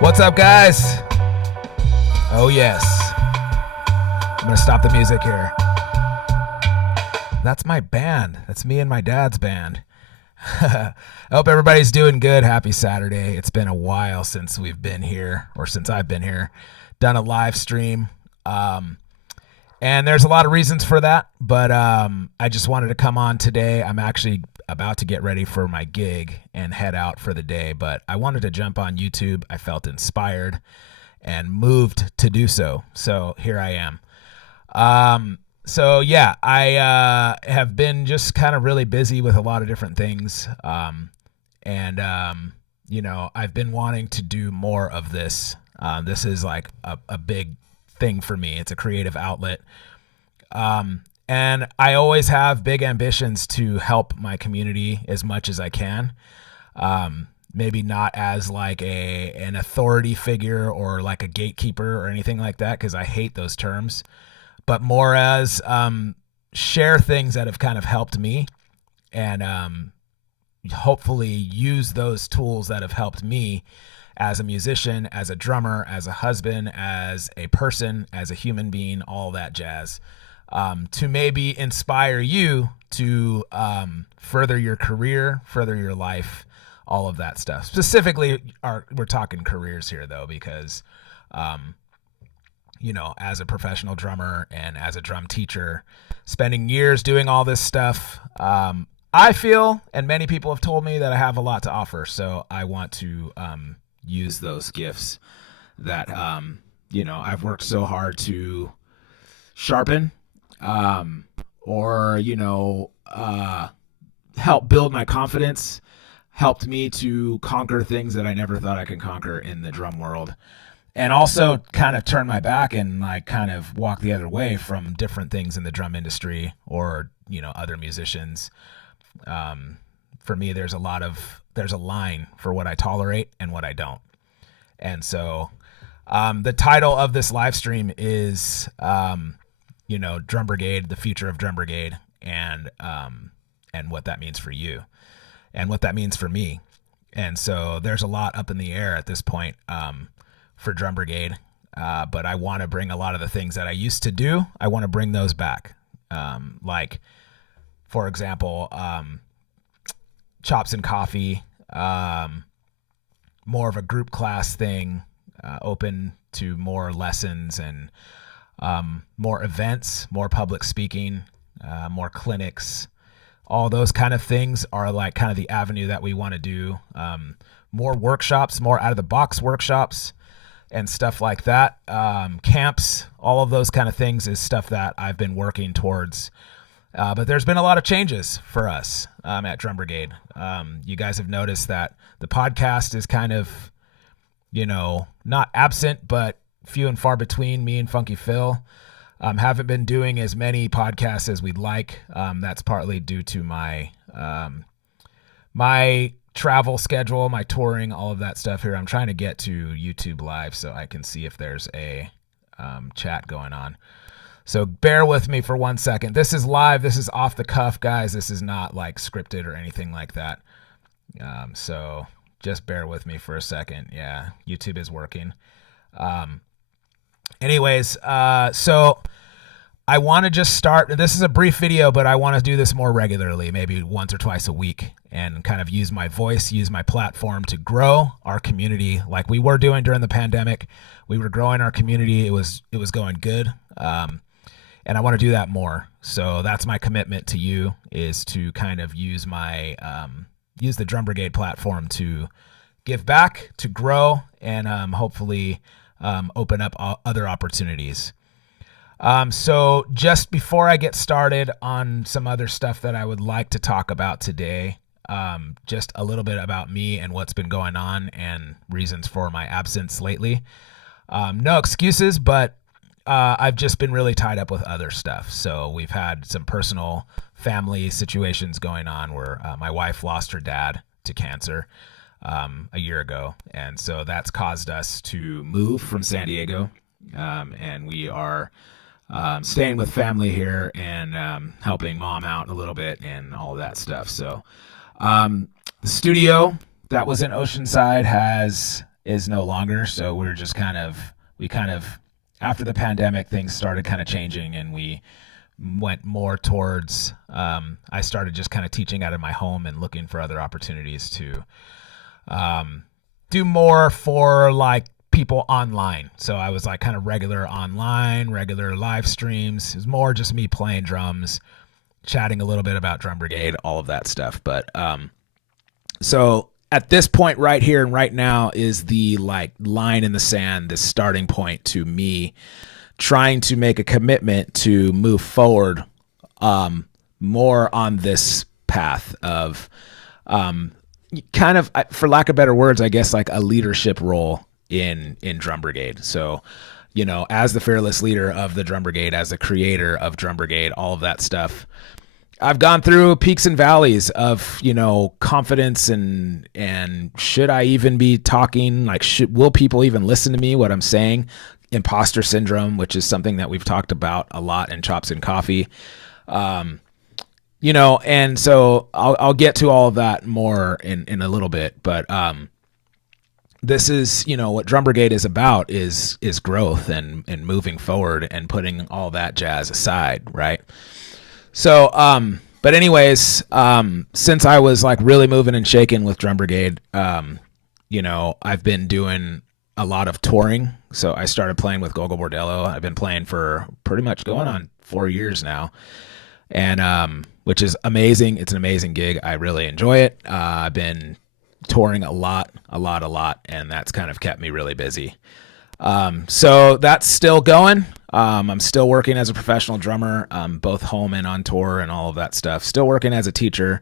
What's up, guys? Oh, yes. I'm going to stop the music here. That's my band. That's me and my dad's band. I hope everybody's doing good. Happy Saturday. It's been a while since we've been here, or since I've been here, done a live stream. And there's a lot of reasons for that, but I just wanted to come on today. I'm actually about to get ready for my gig and head out for the day, but I wanted to jump on YouTube. I felt inspired and moved to do so. So here I am. So yeah, I have been just kind of really busy with a lot of different things. You know, I've been wanting to do more of this. This is like a big thing for me. It's a creative outlet. And I always have big ambitions to help my community as much as I can. Maybe not as like an authority figure or like a gatekeeper or anything like that, because I hate those terms, but more as share things that have kind of helped me, and hopefully use those tools that have helped me as a musician, as a drummer, as a husband, as a person, as a human being, all that jazz. To maybe inspire you to further your career, further your life, all of that stuff. Specifically, we're talking careers here, though, because, you know, as a professional drummer and as a drum teacher, spending years doing all this stuff, I feel, and many people have told me, that I have a lot to offer. So I want to use those gifts that, you know, I've worked so hard to sharpen. Or, you know, help build my confidence, helped me to conquer things that I never thought I could conquer in the drum world, and also kind of turn my back and like kind of walk the other way from different things in the drum industry or, you know, other musicians. For me, there's a line for what I tolerate and what I don't. And so, the title of this live stream is, you know, Drum Brigade, the future of Drum Brigade, and what that means for you and what that means for me. And so there's a lot up in the air at this point for Drum Brigade, but I want to bring a lot of the things that I used to do. I want to bring those back. Like, for example, Chops and Coffee, more of a group class thing, open to more lessons and more events, more public speaking, more clinics. All those kind of things are like kind of the avenue that we want to do. More workshops, more out of the box workshops and stuff like that. Camps, all of those kind of things is stuff that I've been working towards. But there's been a lot of changes for us at Drum Brigade. You guys have noticed that the podcast is kind of, not absent, but few and far between. Me and Funky Phil haven't been doing as many podcasts as we'd like. That's partly due to my my travel schedule, my touring, all of that stuff here. I'm trying to get to YouTube Live so I can see if there's a chat going on. So bear with me for 1 second. This is live. This is off the cuff, guys. This is not like scripted or anything like that. So just bear with me for a second. Yeah, YouTube is working. Anyways, so I want to just start. This is a brief video, but I want to do this more regularly, maybe once or twice a week, and kind of use my voice, use my platform to grow our community like we were doing during the pandemic. We were growing our community. It was going good. And I want to do that more. So that's my commitment to you, is to kind of use my use the Drum Brigade platform to give back, to grow, and hopefully open up other opportunities. So just before I get started on some other stuff that I would like to talk about today, just a little bit about me and what's been going on and reasons for my absence lately. No excuses, but I've just been really tied up with other stuff. So we've had some personal family situations going on where my wife lost her dad to cancer a year ago. And so that's caused us to move from San Diego. And we are staying with family here and helping mom out a little bit and all of that stuff. So the studio that was in Oceanside is no longer. So we're just we after the pandemic, things started kind of changing, and we went more towards, I started just kind of teaching out of my home and looking for other opportunities to do more for like people online. So I was like kind of regular online, regular live streams. It was more just me playing drums, chatting a little bit about Drum Brigade, all of that stuff. But so at this point right here and right now is the like line in the sand, the starting point to me trying to make a commitment to move forward more on this path of kind of, for lack of better words, I guess like a leadership role in Drum Brigade. So, as the fearless leader of the Drum Brigade, as the creator of Drum Brigade, all of that stuff, I've gone through peaks and valleys of, confidence and should I even be talking? Like, will people even listen to me, what I'm saying? Imposter syndrome, which is something that we've talked about a lot in Chops and Coffee. And so I'll get to all of that more in a little bit, but this is, what Drum Brigade is about is growth and moving forward and putting all that jazz aside, right? So, but anyways, since I was like really moving and shaking with Drum Brigade, I've been doing a lot of touring. So I started playing with Gogol Bordello. I've been playing for pretty much going on 4 years now, and which is amazing. It's an amazing gig. I really enjoy it. I've been touring a lot, and that's kind of kept me really busy. So that's still going. I'm still working as a professional drummer, both home and on tour and all of that stuff. Still working as a teacher,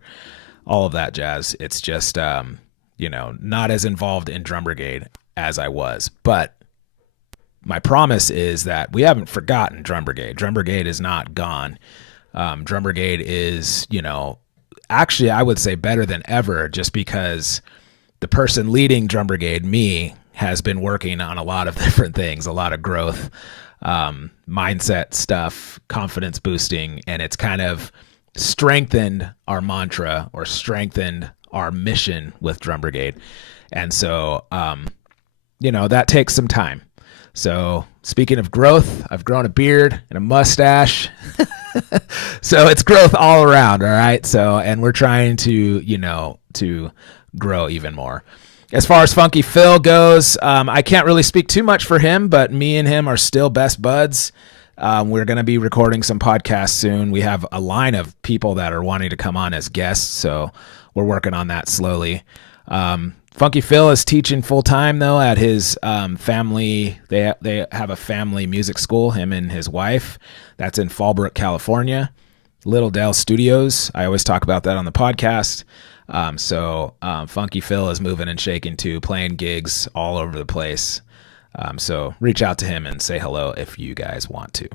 all of that jazz. It's just, not as involved in Drum Brigade as I was. But my promise is that we haven't forgotten Drum Brigade. Drum Brigade is not gone. Drum Brigade is, actually, I would say better than ever, just because the person leading Drum Brigade, me, has been working on a lot of different things, a lot of growth, mindset stuff, confidence boosting, and it's kind of strengthened our mantra or strengthened our mission with Drum Brigade. And so, that takes some time. So speaking of growth, I've grown a beard and a mustache. So it's growth all around. All right. So, and we're trying to, to grow even more. As far as Funky Phil goes, I can't really speak too much for him, but me and him are still best buds. We're going to be recording some podcasts soon. We have a line of people that are wanting to come on as guests, so we're working on that slowly. Funky Phil is teaching full time though at his family. They have a family music school, him and his wife. That's in Fallbrook, California. Little Dell Studios. I always talk about that on the podcast. So Funky Phil is moving and shaking too, playing gigs all over the place. So reach out to him and say hello if you guys want to.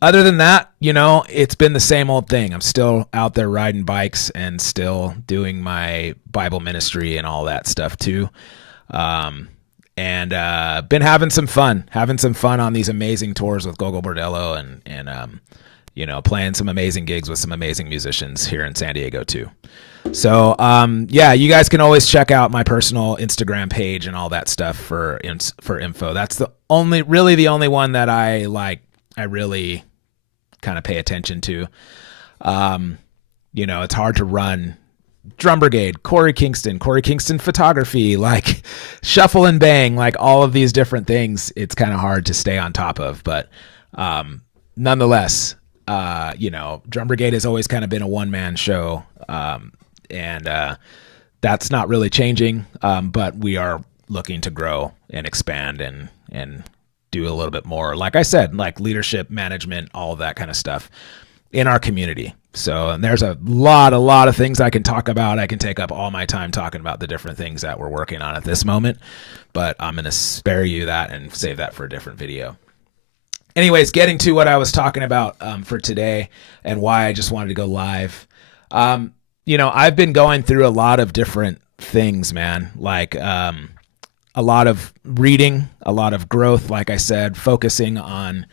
Other than that, it's been the same old thing. I'm still out there riding bikes and still doing my Bible ministry and all that stuff too. And been having some fun on these amazing tours with Gogol Bordello and playing some amazing gigs with some amazing musicians here in San Diego too. So, you guys can always check out my personal Instagram page and all that stuff for info. That's the only one that I really kind of pay attention to. It's hard to run Drum Brigade, Corey Kingston Photography, Shuffle and Bang, all of these different things. It's kind of hard to stay on top of, but nonetheless, Drum Brigade has always kind of been a one-man show, and that's not really changing, but we are looking to grow and expand and do a little bit more, like I said, leadership, management, all of that kind of stuff in our community. So, and there's a lot of things I can talk about. I can take up all my time talking about the different things that we're working on at this moment, but I'm going to spare you that and save that for a different video. Anyways, getting to what I was talking about for today and why I just wanted to go live. I've been going through a lot of different things, man, a lot of reading, a lot of growth, like I said, focusing on,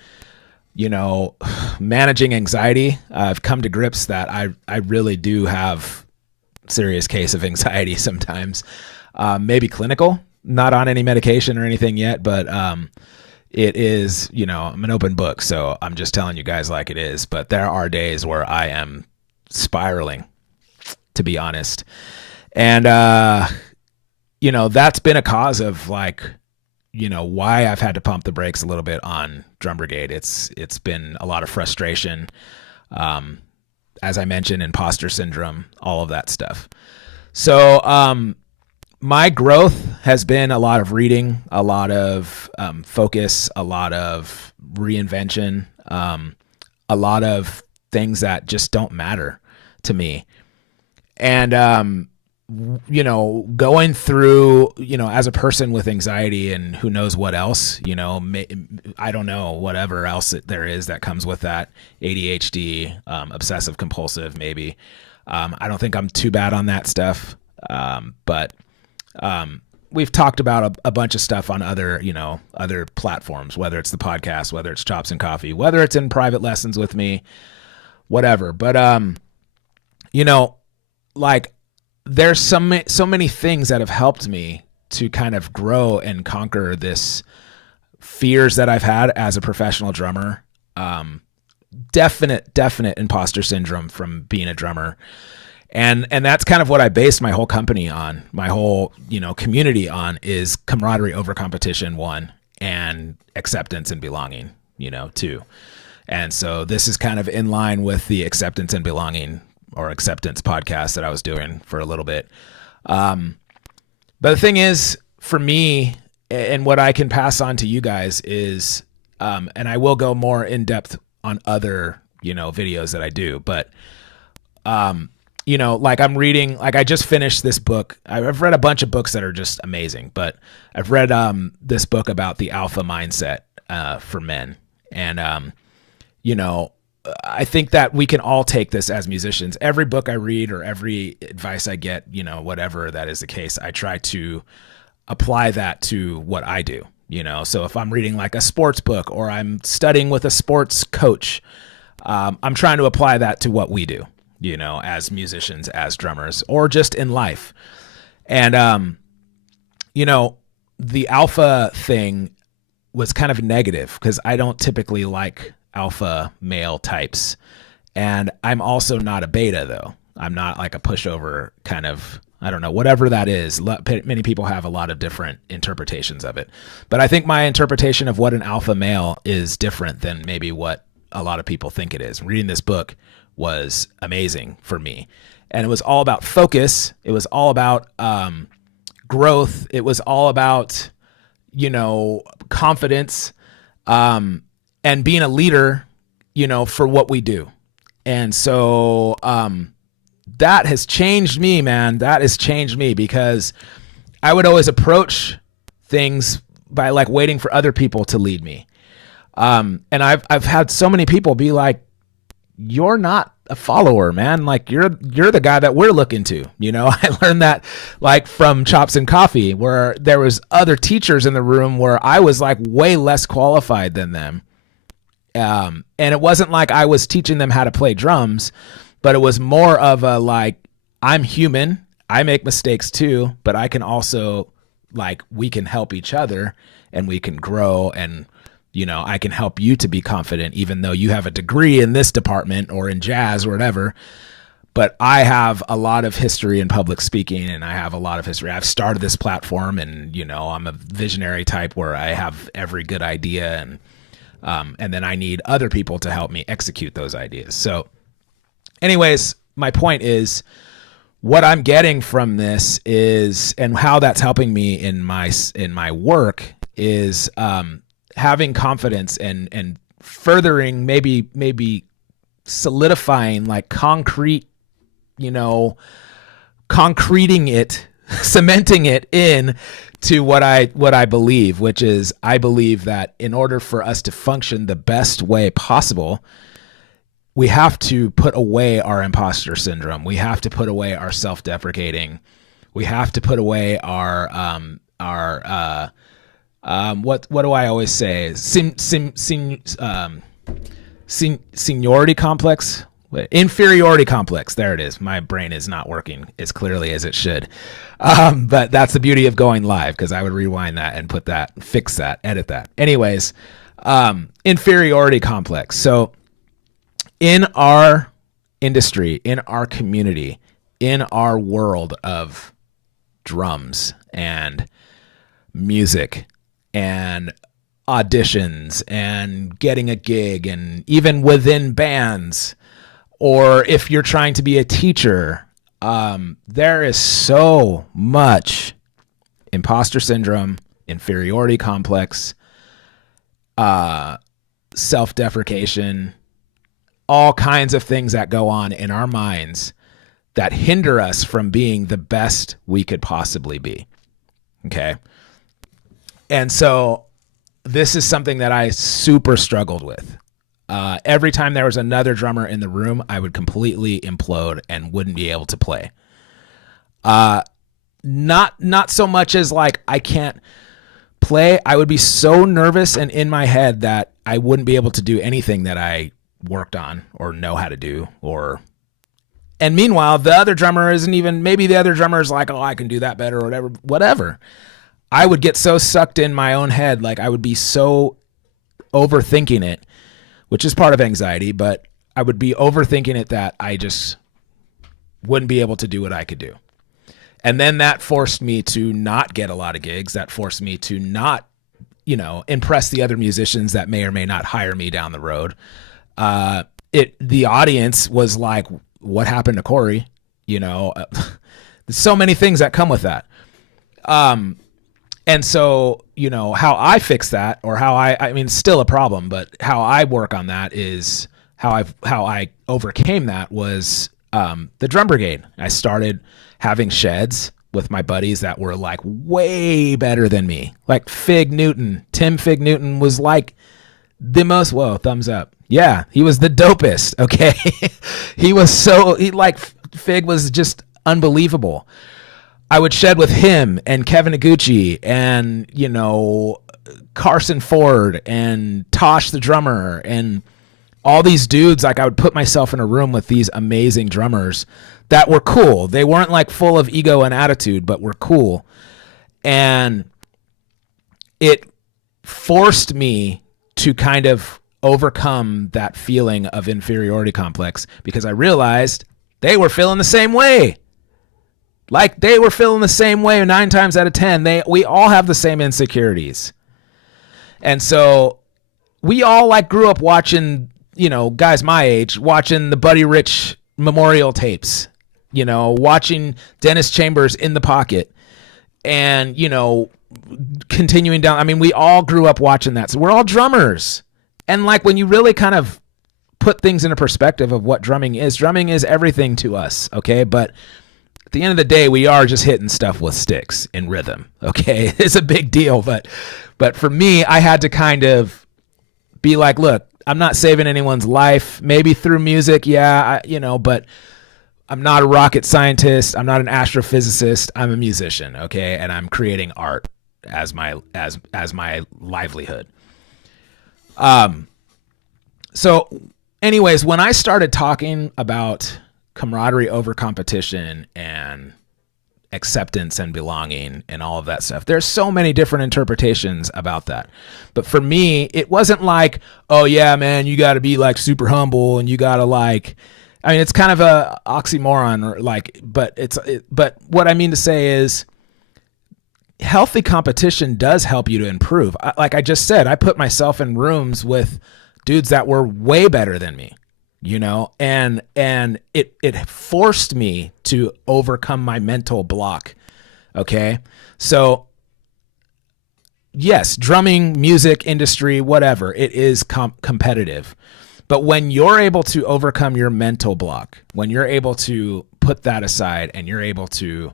managing anxiety. I've come to grips that I really do have serious case of anxiety sometimes, maybe clinical, not on any medication or anything yet, but it is, I'm an open book, so I'm just telling you guys like it is. But there are days where I am spiraling, to be honest. And, that's been a cause of why I've had to pump the brakes a little bit on Drum Brigade. It's been a lot of frustration. As I mentioned, imposter syndrome, all of that stuff. So, my growth has been a lot of reading, a lot of focus, a lot of reinvention, a lot of things that just don't matter to me. And, going through, as a person with anxiety and who knows what else, I don't know, whatever else there is that comes with that, ADHD, obsessive compulsive, maybe. I don't think I'm too bad on that stuff. But we've talked about a bunch of stuff on other platforms, whether it's the podcast, whether it's Chops and Coffee, whether it's in private lessons with me, whatever. But, there's so many things that have helped me to kind of grow and conquer this fears that I've had as a professional drummer. Definite imposter syndrome from being a drummer. And that's kind of what I based my whole company on, my whole, community on, is camaraderie over competition, one, and acceptance and belonging, two. And so this is kind of in line with the acceptance and belonging or acceptance podcast that I was doing for a little bit. But the thing is, for me, and what I can pass on to you guys is, and I will go more in depth on other, videos that I do, but, I'm reading, I just finished this book. I've read a bunch of books that are just amazing, but I've read, this book about the alpha mindset, for men. And, I think that we can all take this as musicians. Every book I read or every advice I get, whatever that is the case, I try to apply that to what I do, So if I'm reading a sports book or I'm studying with a sports coach, I'm trying to apply that to what we do, as musicians, as drummers, or just in life. And, the alpha thing was kind of negative because I don't typically like alpha male types. And I'm also not a beta though. I'm not like a pushover kind of, I don't know, whatever that is. Many people have a lot of different interpretations of it. But I think my interpretation of what an alpha male is different than maybe what a lot of people think it is. Reading this book was amazing for me. And it was all about focus. It was all about growth. It was all about, confidence, and being a leader, for what we do. And so that has changed me, man. That has changed me, because I would always approach things by like waiting for other people to lead me. And I've had so many people be like, "You're not a follower, man. Like you're the guy that we're looking to." I learned that like from Chops and Coffee, where there was other teachers in the room where I was like way less qualified than them. And it wasn't like I was teaching them how to play drums, but it was more of a like, I'm human. I make mistakes too, but I can also like, we can help each other and we can grow, and I can help you to be confident, even though you have a degree in this department or in jazz or whatever. But I have a lot of history in public speaking, and I have a lot of history. I've started this platform, and I'm a visionary type where I have every good idea, and then I need other people to help me execute those ideas. So anyways, my point is, what I'm getting from this is, and how that's helping me in my work is, having confidence and furthering, maybe solidifying, like concreting it, cementing it in to what I believe, which is, I believe that in order for us to function the best way possible, we have to put away our imposter syndrome. We have to put away our self-deprecating. We have to put away our what do I always say? Seniority complex, inferiority complex. There it is. My brain is not working as clearly as it should. But that's the beauty of going live, because I would rewind that and fix that, edit that. Anyways, inferiority complex. So in our industry, in our community, in our world of drums and music and auditions and getting a gig, and even within bands, or if you're trying to be a teacher, there is so much imposter syndrome, inferiority complex, self-deprecation, all kinds of things that go on in our minds that hinder us from being the best we could possibly be. Okay. And so this is something that I super struggled with. Every time there was another drummer in the room, I would completely implode and wouldn't be able to play. Not so much as like I can't play. I would be so nervous and in my head that I wouldn't be able to do anything that I worked on or know how to do. And meanwhile, the other drummer isn't even, maybe the other drummer is like, "Oh, I can do that better," or whatever. I would get so sucked in my own head. Like I would be so overthinking it, which is part of anxiety, but I would be overthinking it that I just wouldn't be able to do what I could do. And then that forced me to not get a lot of gigs. That forced me to not, impress the other musicians that may or may not hire me down the road. The audience was like, "What happened to Corey?" There's so many things that come with that. And so, how I fix that, or how I mean, still a problem, but how I work on that is how I overcame that was, the Drum Brigade. I started having sheds with my buddies that were like way better than me. Like Tim Fig Newton was like the most, whoa, thumbs up. Yeah. He was the dopest. Okay. Fig was just unbelievable. I would shed with him and Kevin Iguchi and, Carson Ford and Tosh the drummer and all these dudes. Like I would put myself in a room with these amazing drummers that were cool. They weren't like full of ego and attitude, but were cool. And it forced me to kind of overcome that feeling of inferiority complex, because I realized They were feeling the same way. Like they were feeling the same way 9 times out of 10. We all have the same insecurities. And so we all like grew up watching, guys my age, watching the Buddy Rich memorial tapes, watching Dennis Chambers In the Pocket and, continuing down. I mean, we all grew up watching that. So we're all drummers. And like when you really kind of put things into perspective of what drumming is everything to us. Okay. But at the end of the day, we are just hitting stuff with sticks in rhythm. Okay. It's a big deal. But for me, I had to kind of be like, look, I'm not saving anyone's life, maybe through music. Yeah. But I'm not a rocket scientist. I'm not an astrophysicist. I'm a musician. Okay. And I'm creating art as my livelihood. So anyways, when I started talking about camaraderie over competition and acceptance and belonging and all of that stuff, there's so many different interpretations about that. But for me, it wasn't like, oh yeah, man, you got to be like super humble and you got to it's kind of a oxymoron but what I mean to say is healthy competition does help you to improve. Like I just said, I put myself in rooms with dudes that were way better than me, and it forced me to overcome my mental block. Okay. So yes, drumming, music industry, whatever, it is competitive. But when you're able to overcome your mental block, when you're able to put that aside and you're able to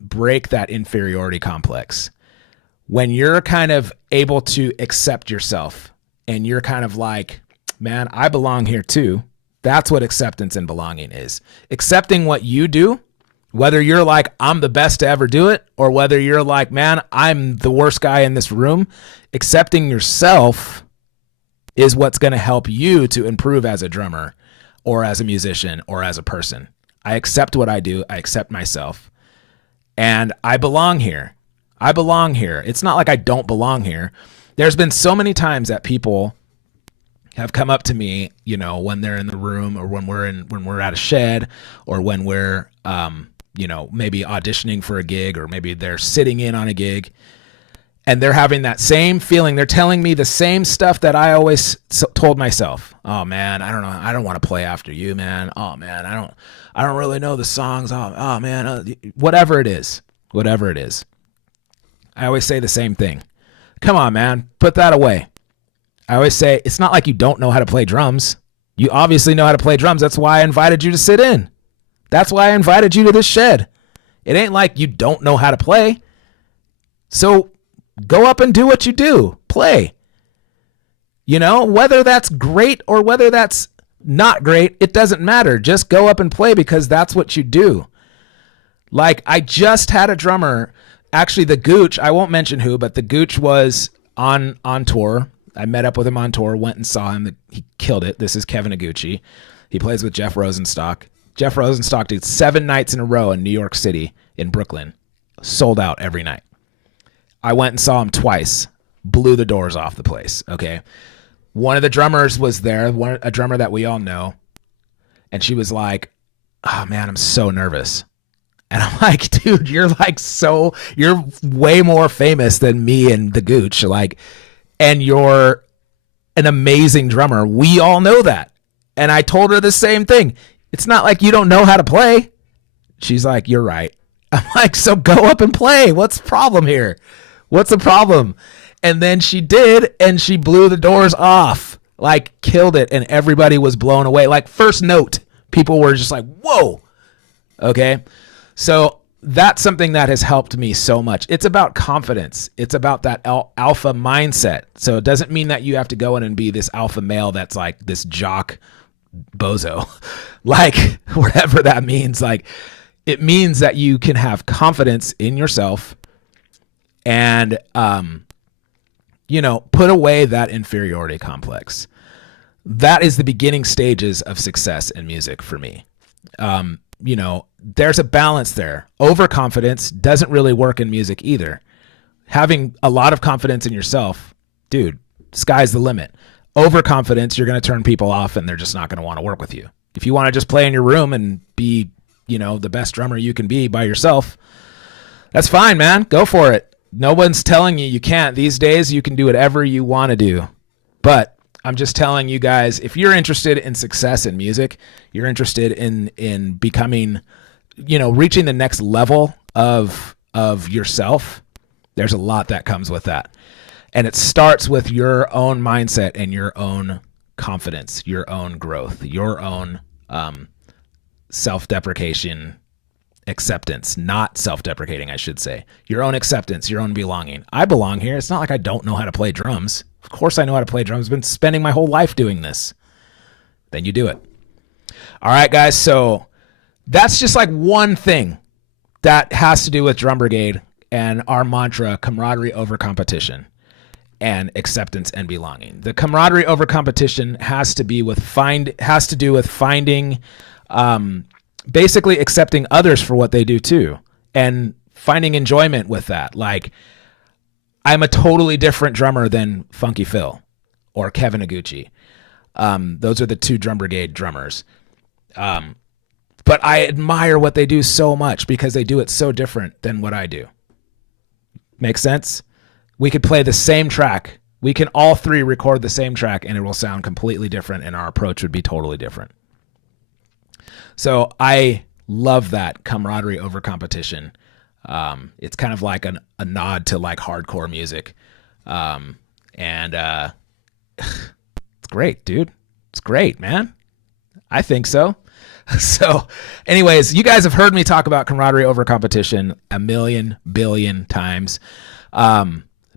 break that inferiority complex, when you're kind of able to accept yourself and you're kind of like, man, I belong here too. That's what acceptance and belonging is. Accepting what you do, whether you're like, I'm the best to ever do it, or whether you're like, man, I'm the worst guy in this room. Accepting yourself is what's going to help you to improve as a drummer or as a musician or as a person. I accept what I do. I accept myself. And I belong here. I belong here. It's not like I don't belong here. There's been so many times that people have come up to me, when they're in the room or when we're at a shed or when we're, maybe auditioning for a gig or maybe they're sitting in on a gig and they're having that same feeling. They're telling me the same stuff that I always told myself. Oh man, I don't know. I don't want to play after you, man. Oh man, I don't really know the songs. Oh man, whatever it is. I always say the same thing. Come on, man, put that away. I always say, it's not like you don't know how to play drums. You obviously know how to play drums. That's why I invited you to sit in. That's why I invited you to this shed. It ain't like you don't know how to play. So go up and do what you do. Play. Whether that's great or whether that's not great, it doesn't matter. Just go up and play because that's what you do. Like I just had a drummer, actually the Gooch, I won't mention who, but the Gooch was on tour. I met up with him on tour, went and saw him. He killed it. This is Kevin Iguchi. He plays with Jeff Rosenstock. Jeff Rosenstock did 7 nights in a row in New York City, in Brooklyn. Sold out every night. I went and saw him twice. Blew the doors off the place, okay? One of the drummers was there, a drummer that we all know. And she was like, oh man, I'm so nervous. And I'm like, dude, you're way more famous than me and the Gooch. And you're an amazing drummer. We all know that. And I told her the same thing. It's not like you don't know how to play. She's like, you're right. I'm like, so go up and play. What's the problem here? What's the problem? And then she did, and she blew the doors off. Killed it, and everybody was blown away. First note, people were just like, whoa. Okay? So that's something that has helped me so much. It's about confidence. It's about that alpha mindset. So it doesn't mean that you have to go in and be this alpha male that's like this jock bozo, whatever that means. It means that you can have confidence in yourself and, put away that inferiority complex. That is the beginning stages of success in music for me. There's a balance there. Overconfidence doesn't really work in music either. Having a lot of confidence in yourself, dude, sky's the limit. Overconfidence, you're going to turn people off and they're just not going to want to work with you. If you want to just play in your room and be, the best drummer you can be by yourself, that's fine, man. Go for it. No one's telling you can't. These days, you can do whatever you want to do. But I'm just telling you guys, if you're interested in success in music, you're interested in becoming, reaching the next level of yourself, there's a lot that comes with that. And it starts with your own mindset and your own confidence, your own growth, your own self-deprecation, acceptance, not self-deprecating, I should say. Your own acceptance, your own belonging. I belong here. It's not like I don't know how to play drums. Of course I know how to play drums. I've been spending my whole life doing this. Then you do it. All right, guys. So that's just like one thing that has to do with Drum Brigade and our mantra, camaraderie over competition and acceptance and belonging. The camaraderie over competition has to do with finding, basically accepting others for what they do too, and finding enjoyment with that. Like, I'm a totally different drummer than Funky Phil or Kevin Iguchi. Those are the two Drum Brigade drummers. But I admire what they do so much because they do it so different than what I do. Makes sense? We could play the same track. We can all three record the same track and it will sound completely different and our approach would be totally different. So I love that camaraderie over competition. It's kind of like a nod to like hardcore music. It's great, dude. It's great, man. I think so. So anyways, you guys have heard me talk about camaraderie over competition a million billion times.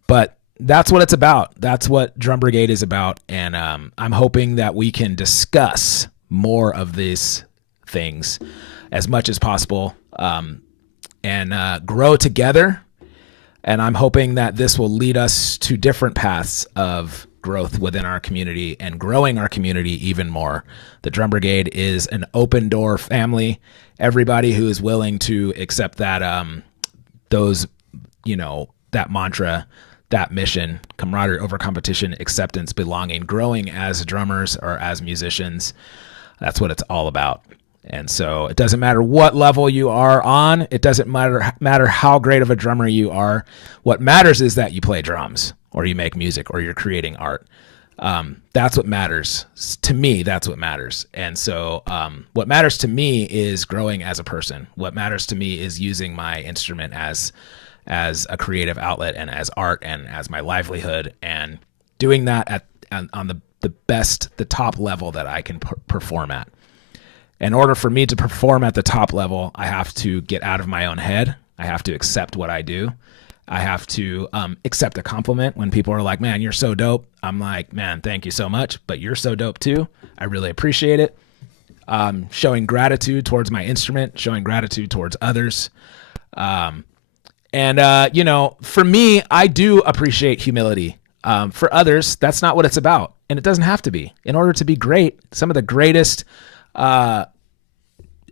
But that's what it's about. That's what Drum Brigade is about. And I'm hoping that we can discuss more of these things as much as possible and grow together. And I'm hoping that this will lead us to different paths of growth within our community and growing our community even more. The Drum Brigade is an open door family. Everybody who is willing to accept that, that mantra, that mission, camaraderie over competition, acceptance, belonging, growing as drummers or as musicians. That's what it's all about. And so it doesn't matter what level you are on. It doesn't matter how great of a drummer you are. What matters is that you play drums or you make music or you're creating art. That's what matters. To me, that's what matters. And so what matters to me is growing as a person. What matters to me is using my instrument as a creative outlet and as art and as my livelihood, and doing that on the top level that I can perform at. In order for me to perform at the top level, I have to get out of my own head. I have to accept what I do. I have to accept a compliment when people are like, man, you're so dope. I'm like, man, thank you so much, but you're so dope too. I really appreciate it. Showing gratitude towards my instrument, showing gratitude towards others. For me, I do appreciate humility. For others, that's not what it's about. And it doesn't have to be. In order to be great, some of the greatest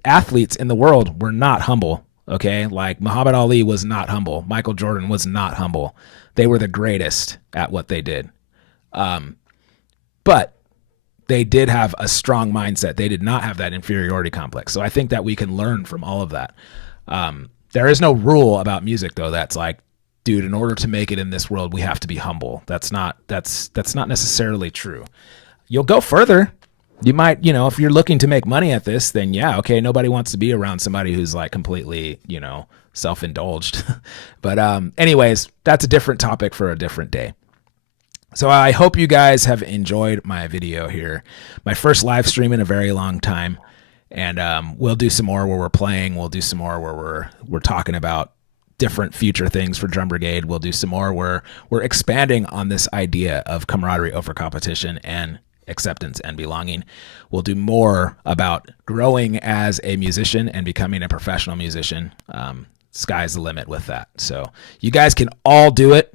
athletes in the world were not humble. Okay, like Muhammad Ali was not humble. Michael Jordan was not humble. They were the greatest at what they did. But they did have a strong mindset. They did not have that inferiority complex. So I think that we can learn from all of that. There is no rule about music, though, that's like, dude, in order to make it in this world, we have to be humble. That's not necessarily true. You'll go further. You might, if you're looking to make money at this, then yeah, okay, nobody wants to be around somebody who's like completely, self-indulged. But anyways, that's a different topic for a different day. So I hope you guys have enjoyed my video here. My first live stream in a very long time. And we'll do some more where we're playing. We'll do some more where we're talking about different future things for Drum Brigade. We'll do some more where we're expanding on this idea of camaraderie over competition and acceptance and belonging. We'll do more about growing as a musician and becoming a professional musician. Sky's the limit with that. So you guys can all do it.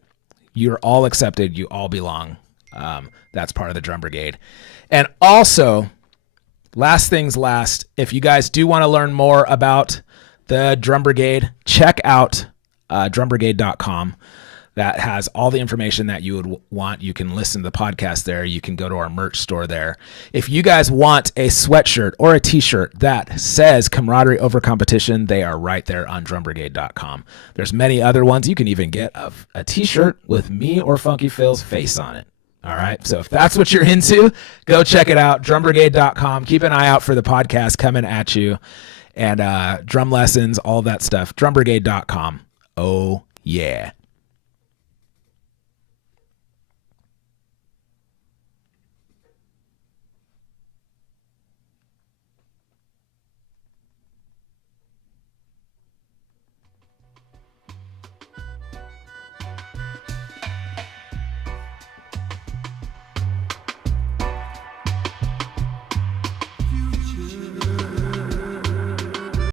You're all accepted. You all belong. That's part of the Drum Brigade. And also, last things last, if you guys do want to learn more about the Drum Brigade, check out drumbrigade.com. that has all the information that you would want. You can listen to the podcast there. You can go to our merch store there. If you guys want a sweatshirt or a t-shirt that says camaraderie over competition, they are right there on drumbrigade.com. There's many other ones. You can even get a t-shirt with me or Funky Phil's face on it. All right. So if that's what you're into, go check it out. Drumbrigade.com. Keep an eye out for the podcast coming at you, and drum lessons, all that stuff. Drumbrigade.com. Oh, yeah.